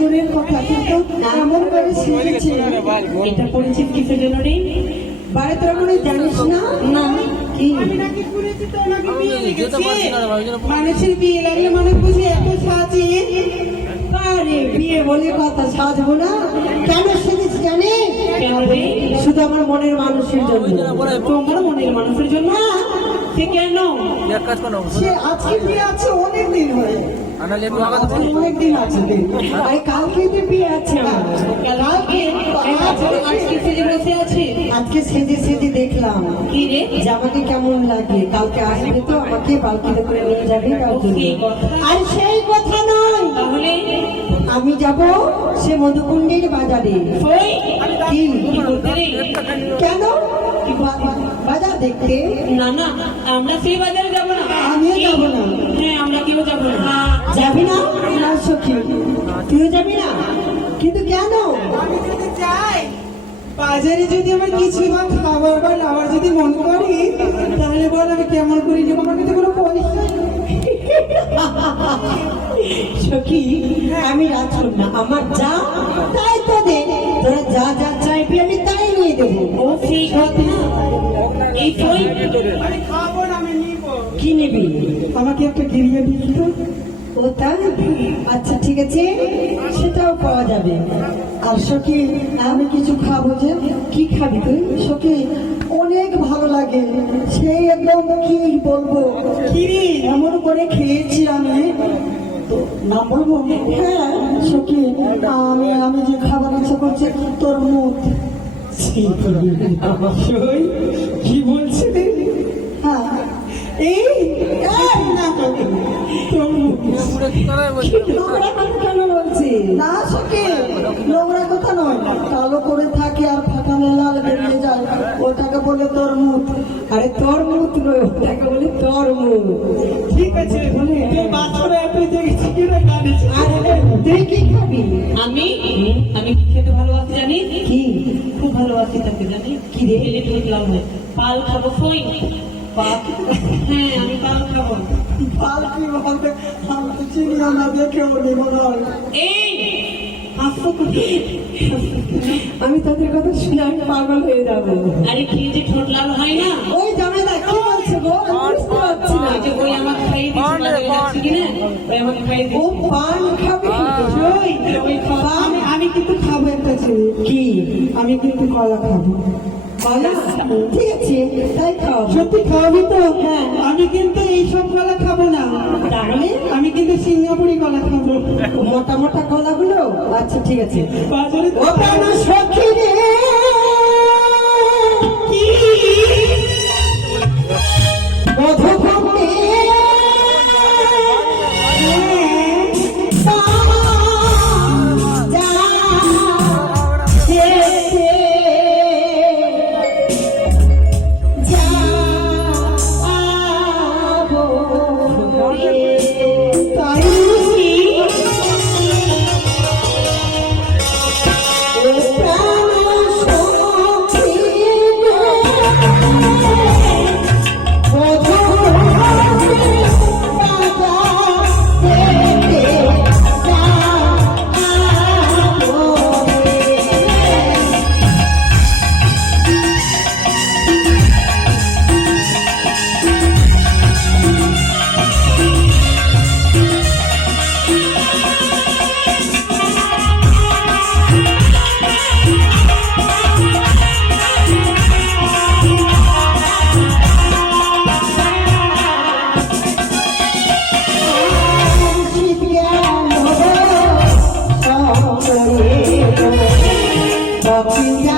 দূরের কথা, কিন্তু এমন করে শিখেছে। এটা পরিচিত কিসের জন্য রে? বাড়ি তোরা মনে হয় জানিস না? না কি? আমি নাকি শুনেছি তো নাকি বিয়ে লেগেছে। মানুষের বিয়ে লাগলে মানুষ বুঝি এত সাজে। আরে বিয়ে বলে কথা, সাজবো না? কেন সেজেছি জানিস? কেন রে? শুধু আমার মনের মানুষের জন্য। তোমার মনের মানুষের জন্য? সে কেন? সে আজকে বিয়ে আছে অনেক দিন হয়ে, অনেক দিন আছে দিন। আরে কালকে তো বিয়ে আছে আমার। কালকে আজকে সেজে বসে আছে। আজকে সেজে সেজে দেখলাম কি রে? যে আমাকে কেমন লাগে। কালকে আসবে তো আমাকে বালতিতে করে নিয়ে যাবে তার জন্য। সেই কথা। আর সেই কথা নয়, তাহলে আমি যাব সে মধুকুণ্ডের বাজারে। ওই কি? কি করতে রে? কেন? বাজার দেখতে? না না, আমরা সেই বাজারে যাব না। আমিও যাব না। হ্যাঁ, আমরা কেউ যাব না। যাবি না? না সখী, তুইও যাবি না? কিন্তু কেন? আমি যদি যাই বাজারে, যদি আমার কিছু বা খাবার বা লাবার যদি মন করি, তাহলে বল আমি কেমন করে নেবো? আমার কাছে কোনো পয়সা নেই। সখী, আমি রাখুন না, আমার যা তাই তো দে। তোরা যা যা চাইবি আমি তাই নিয়ে দেবো। ও সেই কথা। এই তুই আমি খাবো না, আমি নিবো। কি নিবি? আমাকে একটা গিরিয়ে দিস তো। ও তাই? আচ্ছা ঠিক আছে, সেটাও পাওয়া যাবে। আর সখী, আমি কিছু খাবো যে। কি খাবি তুই? সখী, অনেক ভালো লাগে, সেই একদম কি বলবো, খিরি এমন করে খেয়েছি আমি। তো নাম বলবো? হ্যাঁ সখী, আমি যে খাবার ইচ্ছা করছে তোর মুখ। কি বলছি রে? হ্যাঁ, এই না নোংরা কথা কেন বলছি? না সখী, নোংরা কথা নয়, কালো করে থাকে আর ফাটানো লাল বেরিয়ে যায়, ওটাকে বলে তোর মুখ। আরে তোর মুখ নয়, ওটাকে বলে তোর মুখ। ঠিক আছে, তুই বাছরে এত দেখেছি কি রে গাড়ি। আরে তুই কি খাবি? আমি আমি কি খেতে ভালোবাসি জানি? কি? খুব ভালোবাসি তাকে জানি। কি রে? খেলে ঠিক লাভ হয়। পাল খাবো ফই। হ্যাঁ, আমি পাল খাবো। পালকি বলতে আমি তো চিনি না, দেখেও নি মনে হয়। এই হাসো কোথায়? আমি তাদের কথা শুনে আমি পাগল হয়ে যাবো। আরে খেয়ে যে ঠোঁট লাল হয় না? ওই জামাইদা কি বলছে গো? আমি বুঝতে পারছি না। ওই যে ওই আমার খাইয়ে দিচ্ছে, বাজারে যাচ্ছি কিনা, ওই আমাকে খাইয়ে ও দিচ্ছে। পান খাবে? ওই আমি কিন্তু খাবো একটা ছেলে। কি? আমি কিন্তু কলা খাবো। কলা? ঠিক আছে, তাই খাও। সত্যি খাওয়াবি তো? হ্যাঁ। আমি কিন্তু এইসব কলা খাবো না, তাহলে আমি কিন্তু সিঙ্গাপুরি কলা খাবো। মোটা মোটা কলাগুলো? আচ্ছা ঠিক আছে। বাজারে ও প্রাণ সখী রে, কি মধুভূমি Happy